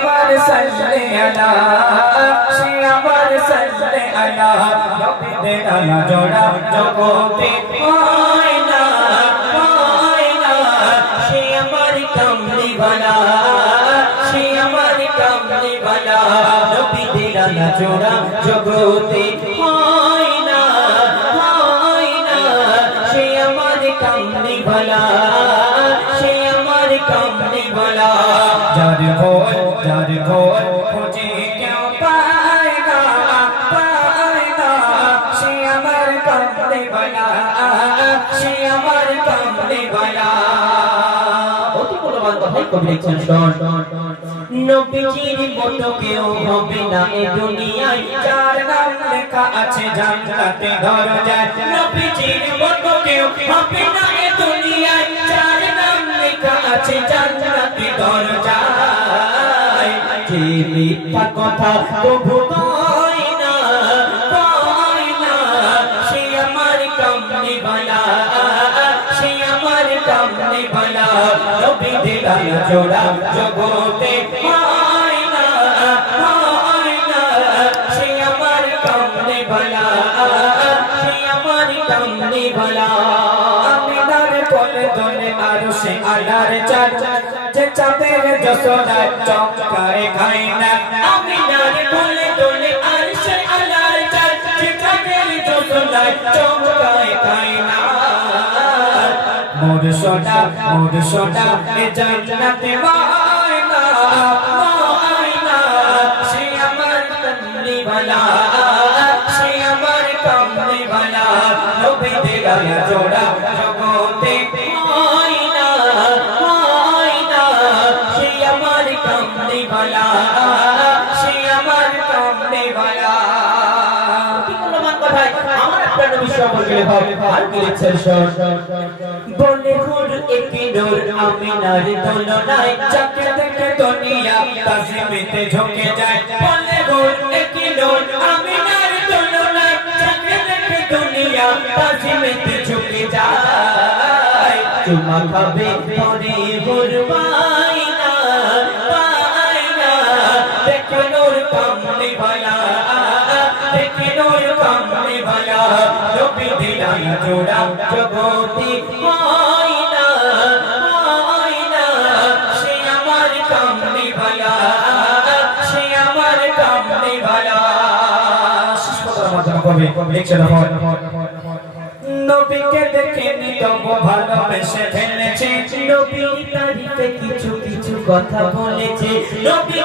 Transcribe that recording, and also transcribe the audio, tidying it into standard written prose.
সাল্লি আলা সে আমার সাল্লি আলা নবীদের আলা জোড়া জগতে হয় না সে আমার কামলি বালা সে আমার কামলি বালা নবীদের আলা জোড়া জগতে হয় না সে আমার কামলি বালা সে আমার কামলি বালা যার ভোর খুঁজে কেউ পায় না সে আমার কামলি বালা সে আমার কামলি বালা অতি মূল্যবান কথাই কবি লিখছেন শোন নবীজির মতো কেউ হবে না এই দুনিয়ায় যার নাম লেখা আছে জান্নাতে দরজায় নবীজির মতো কেউ হবে না এই দুনিয়ায় যার নাম লেখা আছে জান্নাতে দরজায় যে মিথ্যা কথা প্রভু কয় না সে আমার কামলি বালা সে আমার কামলি বালা নবীদের আলা জোড়া জগতে হয় না সে আমার কামলি বালা সে আমার কামলি বালা আমিনার কোলে দোলে আরশে আলার চাঁদ যে চাঁদের যশোদায় চমকায় খায় না আমিনার কোলে দোলে আরশে আলার চাঁদ যে চাঁদের যশোদায় চমকায় খায় না মোর সোনা এ জান্নাতে মায়না সে আমার কামলি বালা সে আমার কামলি বালা নবীদের আলা জোড়া জগতে হয় না সে আমার কামলি বালা সে আমার কামলি বালা কি মূল্যবান কথা আমার আপনার নবী সম্পর্কে আর কি লিখছেন শোন বলে হুর একটি নূর আমিনার তুলনায় যাকে দেখে দুনিয়া তাসবিতে ঝুঁকে যায় বলে হুর একটি নূর আমিনার তুলনায় যাকে দেখে দুনিয়া তাসবিতে ঝুঁকে যায় চুমা খাবে পরে হুর পায়না দেখে নূর কামলি বালা দেখে নূর কামলি বালা নবীদের আলা জোড়া জগতে হয় না সে আমার কামলি বালা সে আমার কামলি বালা নবীকে দেখে তব ভালোবেসে ফেলেছে নবীর তারিফে কিছু কথা বলেছে নবী